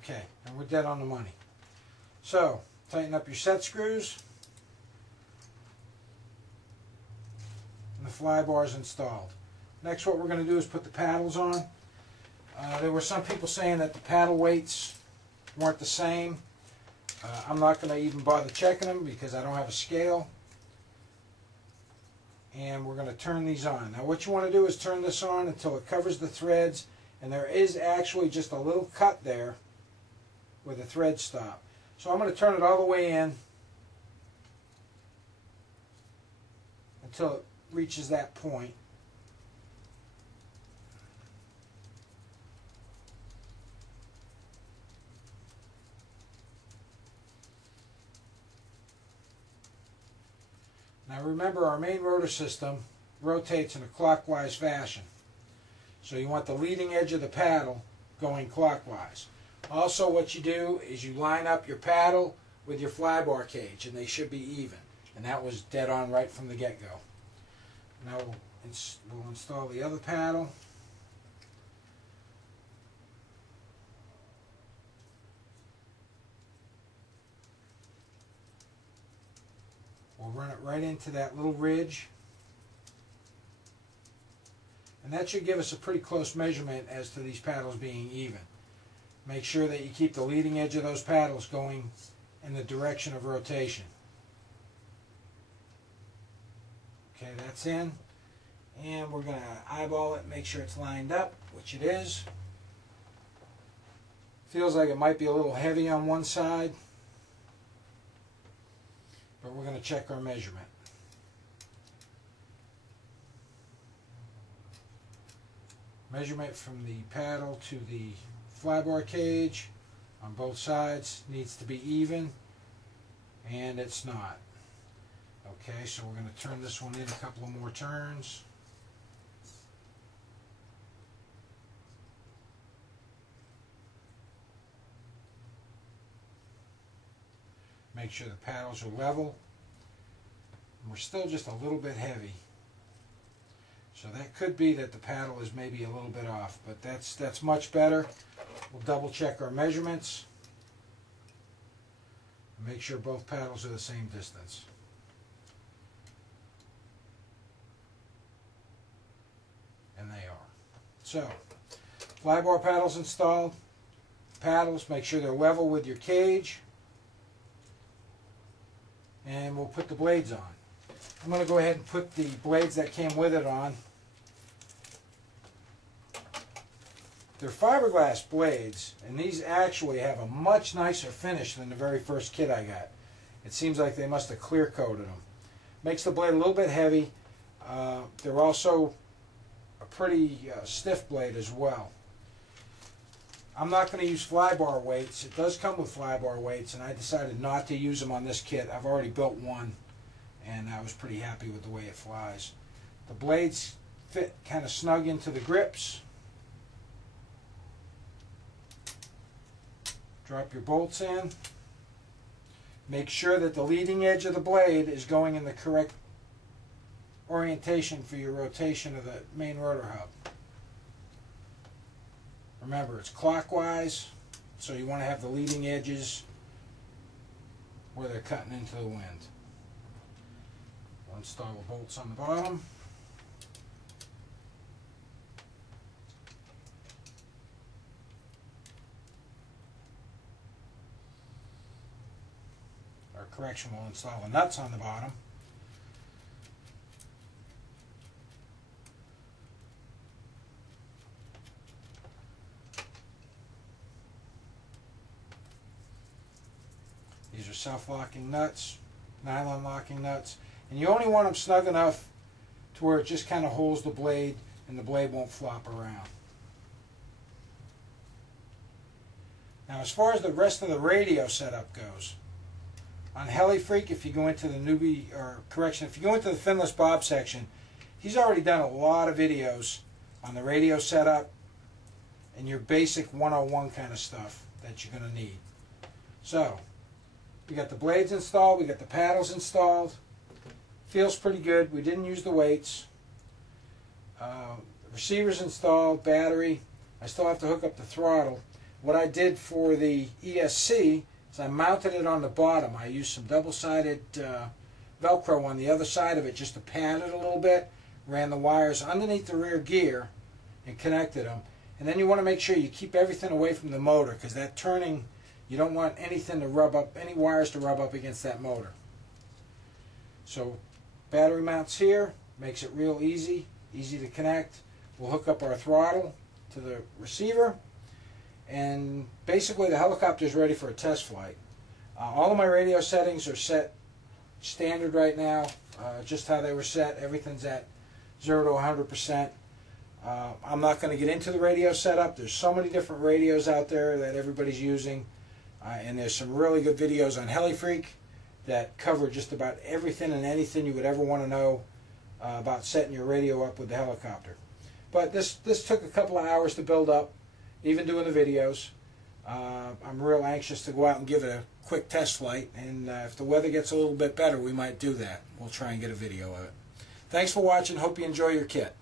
Okay, and we're dead on the money. So, tighten up your set screws. And the fly bar is installed. Next, what we're going to do is put the paddles on. There were some people saying that the paddle weights weren't the same. I'm not going to even bother checking them because I don't have a scale. And we're going to turn these on. Now what you want to do is turn this on until it covers the threads, and there is actually just a little cut there where the threads stop. So I'm going to turn it all the way in until it reaches that point. Now remember, our main rotor system rotates in a clockwise fashion. So you want the leading edge of the paddle going clockwise. Also what you do is you line up your paddle with your fly bar cage, and they should be even. And that was dead on right from the get-go. Now we'll install the other paddle. We'll run it right into that little ridge. And that should give us a pretty close measurement as to these paddles being even. Make sure that you keep the leading edge of those paddles going in the direction of rotation. Okay, that's in. And we're going to eyeball it, make sure it's lined up, which it is. Feels like it might be a little heavy on one side, but we're going to check our measurement. Measurement from the paddle to the fly bar cage on both sides needs to be even, and it's not. Okay, so we're going to turn this one in a couple of more turns. Make sure the paddles are level. And we're still just a little bit heavy. So that could be that the paddle is maybe a little bit off, but that's much better. We'll double check our measurements and make sure both paddles are the same distance. And they are. So, fly bar paddles installed. Paddles, make sure they're level with your cage. And we'll put the blades on. I'm going to go ahead and put the blades that came with it on. They're fiberglass blades, and these actually have a much nicer finish than the very first kit I got. It seems like they must have clear coated them. Makes the blade a little bit heavy. They're also a pretty stiff blade as well. I'm not going to use fly bar weights. It does come with fly bar weights, and I decided not to use them on this kit. I've already built one, and I was pretty happy with the way it flies. The blades fit kind of snug into the grips. Drop your bolts in. Make sure that the leading edge of the blade is going in the correct orientation for your rotation of the main rotor hub. Remember, it's clockwise, so you want to have the leading edges where they're cutting into the wind. We'll install the bolts on the bottom. Or correction, we'll install the nuts on the bottom. These are self-locking nuts, nylon locking nuts, and you only want them snug enough to where it just kind of holds the blade and the blade won't flop around. Now, as far as the rest of the radio setup goes, on HeliFreak, if you go into the newbie, or correction, if you go into the Finless Bob section, he's already done a lot of videos on the radio setup and your basic 101 kind of stuff that you're going to need. So, we got the blades installed, we got the paddles installed. Feels pretty good. We didn't use the weights. Receivers installed, battery. I still have to hook up the throttle. What I did for the ESC is I mounted it on the bottom. I used some double-sided Velcro on the other side of it just to pad it a little bit. Ran the wires underneath the rear gear and connected them. And then you want to make sure you keep everything away from the motor, because that turning, you don't want anything to rub up, any wires to rub up against that motor. So battery mounts here, makes it real easy to connect. We'll hook up our throttle to the receiver, and basically the helicopter is ready for a test flight. All of my radio settings are set standard right now, just how they were set. Everything's at 0 to 100%. I'm not going to get into the radio setup. There's so many different radios out there that everybody's using, and there's some really good videos on HeliFreak that cover just about everything and anything you would ever want to know about setting your radio up with the helicopter. But this took a couple of hours to build up, even doing the videos. I'm real anxious to go out and give it a quick test flight, and if the weather gets a little bit better, we might do that. We'll try and get a video of it. Thanks for watching. Hope you enjoy your kit.